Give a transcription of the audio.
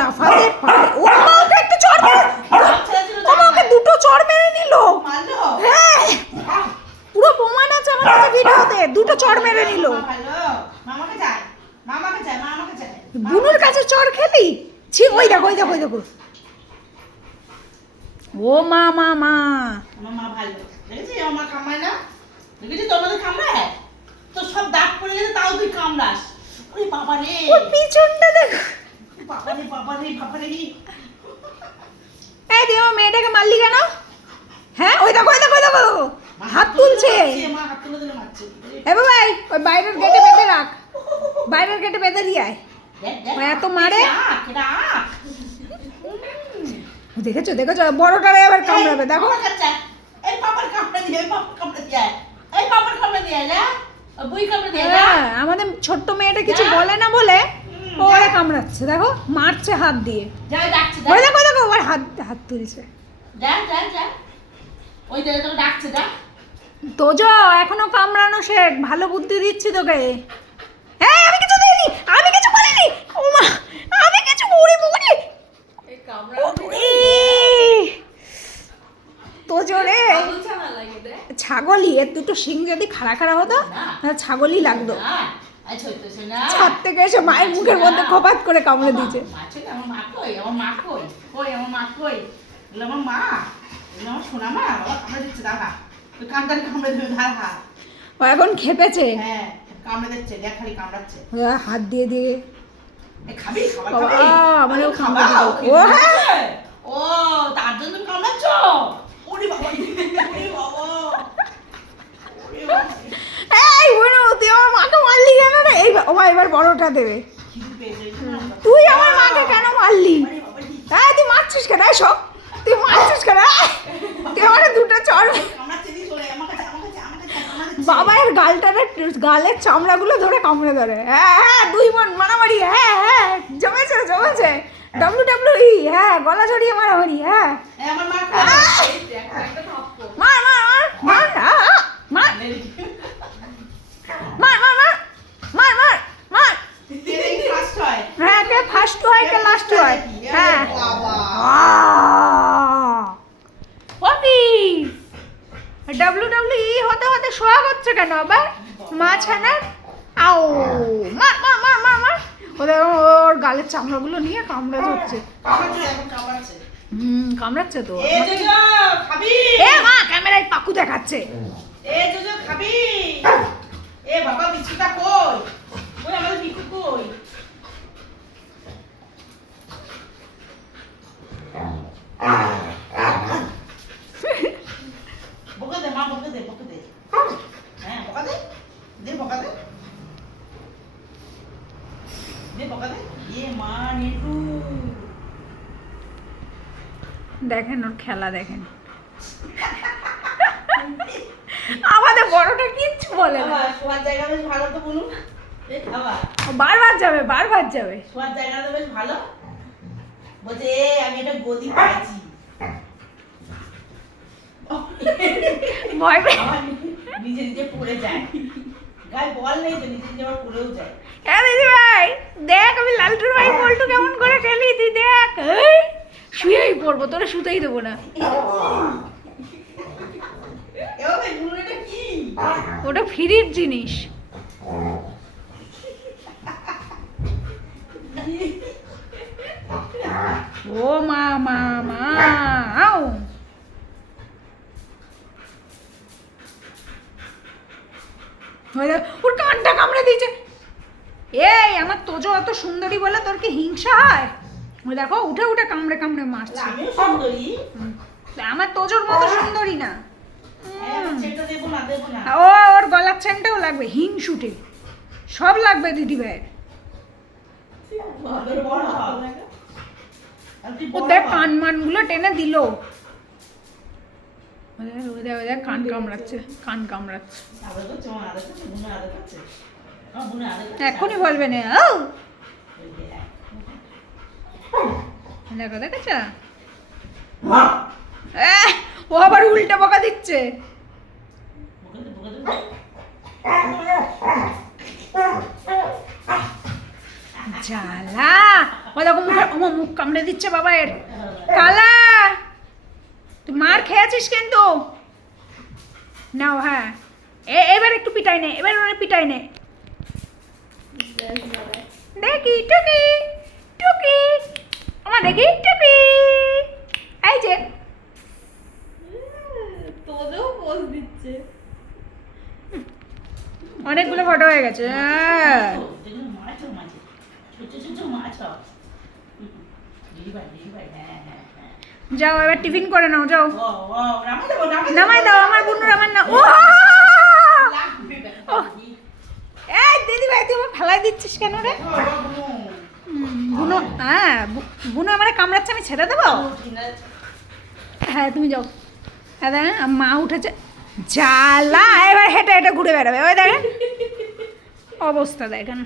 লাফাতে পারে। ও মা, ওকে একটা চড় মেরে, ও মা, ওকে দুটো চড় মেরে নিল। হ্যাঁ, পুরো প্রমাণ আছে আমার কাছে ভিডিওতে, দুটো চড় মেরে নিল। বুনুর কাছে চড় খেলি? ছি, ওই দেখো, ওই দেখো, ওই দেখো। ও মা মা মা, আমার মা ভালো দেখেছিস? আমার মা কামড়ায় না, দেখেছিস? তোমাদের কামড়ায় তো সব দাগ পড়ে গেছে, তাও তুই কামড়াস। ওরে বাবা রে, ওর পিছনটা দেখো। বাবা রে, বাবা রে, বাবা রে। এই তুই আমার মেয়েটাকে মারলি কেন? হ্যাঁ, ওই দেখো, ওই দেখো, ওই দেখো, হাত তুলছে। মা হাত তুলে দিলে মারছে। এ বাবাই, ওই বাইরের গেটে বেঁধে রাখ, বাইরের গেটে বেঁধে দিয়ে আয়। এত মারে। দেখেছো, দেখেছো, বড়টারে এবার কামড়াবে, দেখো। এই পাপার কামড়ে দিয়ে, এই পাপার কামড়ে দিয়ে, এই পাপার কামড়ে দিয়ে যা, বুই কামড়ে দিয়ে যা। হ্যাঁ, আমাদের ছোট্ট মেয়েটা কিছু বলে না বলে ওরা কামড়াচ্ছে, দেখো, মারছে হাত দিয়ে। যা ডাকছে, ওই দেখো, দেখো, ওর হাত হাত তুলছে। যা যা যা, ওই দেখো তোকে ডাকছে, যা। তোজো, এখনো কামড়ানো শেখ, ভালো বুদ্ধি দিচ্ছি তোকে। হ্যাঁ, আমি কিছু দিইনি, আমি কিছু বলিনি। ও মা, আমি কিছু করি বলি। এই কামড়া তোজো রে, ছানা লাগে দে। ছাগলই, এর দুটো শিং যদি খাড়া খাড়া হতো তাহলে ছাগলই লাগতো। আচ্ছা তো শোনা, ছাদ থেকে এসে মায়ের মুখের মধ্যে খপাত করে কামড়ে দিয়েছে। আমার মা কই, আমার মা কই, কই আমার মা কই? এগুলো আমার মা, এগুলো আমার সোনা মা। বাবা কামড়ে দিচ্ছে, দাদা ওই কানটাকে কামড়ে দেবে, ধার। ও এখন খেপেছে। হ্যাঁ, কামড়ে দিচ্ছে, দেখ খালি কামড়াচ্ছে। ও হাত দিয়ে দিয়ে খাবি খাবার বাবা, খাবি? মানে ও খাবা, কামড়ে দিল। ও হ্যাঁ, ও তার জন্য তুমি কামড়াচ্ছ? ওরে বাবা, ওরে বাবা, ওরে বাবা। এই বুনু, তুই আমার মাকে মারলি কেন রে? এই ও এবার বড়টা দেবে। খিদে পেয়েছে না? তুই আমার মাকে কেন মারলি? আরে বাবা রে, এই তুই মারছিস কেন? এসো, তুই মারছিস কেন? তুই আমার দুটো চড়। কামড়াচ্ছে দি চলে, আমার কাছে, আমার কাছে, আমার কাছে কামড়াচ্ছে। বাবার গালটারে, গালের চামড়াগুলো ধরে কামড়ে ধরে। হ্যাঁ হ্যাঁ, দুই বোন মারামারি। হ্যাঁ হ্যাঁ, জমেছে জমেছে। WWE, হ্যাঁ, গলা জড়িয়ে মারামারি। হ্যাঁ, এই আমার মা এই দেখ একটা থাপ্পড়। মার মার মার মার মার মার মার মার মার মার মার। এই ফার্স্ট হয়। হ্যাঁ, কে ফার্স্ট হয় কে লাস্ট হয়? হ্যাঁ। বাবা, পপি, WWE হতে হতে সোহাগ হচ্ছে কেন আবার? মাছানার আও, মার মার মার মার মার। ওদের ওর গালের চামড়াগুলো নিয়ে কামড়ে ধরছে। কামড়াচ্ছে, এখন কামড়াচ্ছে। কামড়াচ্ছে তো। এ জোজো খাবি? এ মা, ক্যামেরায় পাকু দেখাচ্ছে। এ জোজো খাবি? এ বাবা, বিস্কুটটা কই? ওই আমাদের বিস্কুট কই? বকে দে মা, বকে দে, বকে দে। হ্যাঁ, বকা দে, দে বকা দে, দে বকা দে। এ মা নেটু, দেখেন ওর খেলা, দেখেন। আমাদের বড়টা কিচ্ছু বলে না। বাবা শোয়ার জায়গা বেশ ভালো তো বলুন। এ খাবা, ও বারবার যাবে, বারবার যাবে। শোয়ার জায়গাটা বেশ ভালো। বলছে এ আমি একটা গদি পেয়েছি। ভয় পেয়ে আমার নিজে নিজে পড়ে যায়, গায়ে বল নেই তো, নিজে নিজে আবার পড়েও যায়। হ্যাঁ দিদি ভাই, দেখ আমি লালটুর ভাই পল্টু কেমন করে খেলি, তুই দেখ। এই, শুয়েই পড়বো, তোরা শুতেই দেবো না। এভাবে গুলোটা কি? ওটা ফ্রির জিনিস। ও মা মা মা, আও। ওর কানটা কামড়ে দিয়েছে। এই আমার তোজো অত সুন্দরী বলে তোর কি হিংসা হয়? ওই দেখো, উঠে উঠে কামড়ে কামড়ে মারছে। আমিও সুন্দরী। আমার তোজোর মতো সুন্দরী না। সেটা দেবো না, দেবো না। ও, ওর গলার চেনটাও লাগবে, হিংসুটে সব লাগবে দিদি ভাইয়ের। ওদের বড় হবে। আর তুই ও বড় দেখ হ। কান মানগুলো টেনে দিল। ওই দেখ কান কামড়াচ্ছে, কান কামড়াচ্ছে। আদর করছে, আমার আদর করছে, বুনো আদর করছে। আমার বুনো আদর করছে। এখনই বলবে না। ও দেখো, দেখেছ? ও আবার উল্টা বকা দিচ্ছে। বকে দে, বকে দে। জ্বালা ও দেখো মুখ কামড়ে দিচ্ছে বাবা এর কালা তুই মার খেয়েছিস কিন্তু নাও হ্যাঁ এবার একটু পিটাই নে এবার ওরা পিটাই নে দেখি টুকি টুকি আমার দেখি টুকি এই যে তোদেরও পোজ দিচ্ছে। অনেকগুলো ফটো হয়ে গেছে হ্যাঁ। মাছও মাছে ছোট ছোট মাছ হয়। দিদিভাই দিদিভাই হ্যাঁ হ্যাঁ হ্যাঁ যাও এবার টিফিন করে নাও যাও ও ও রামা দেবো নামাই দাও আমার বুনুর আমার না ও এই দিদি ভাই তুই আমার ফেলাই দিচ্ছিস কেন রে বুনো হ্যাঁ বুনো আমার কামড়াচ্ছে আমি ছেড়ে দেবো হ্যাঁ তুমি যাও হ্যাঁ দেখেন মা উঠেছে জ্বালা এবার হেঁটে হেঁটে ঘুরে বেড়াবে ওই দেখেন অবস্থা দেখেন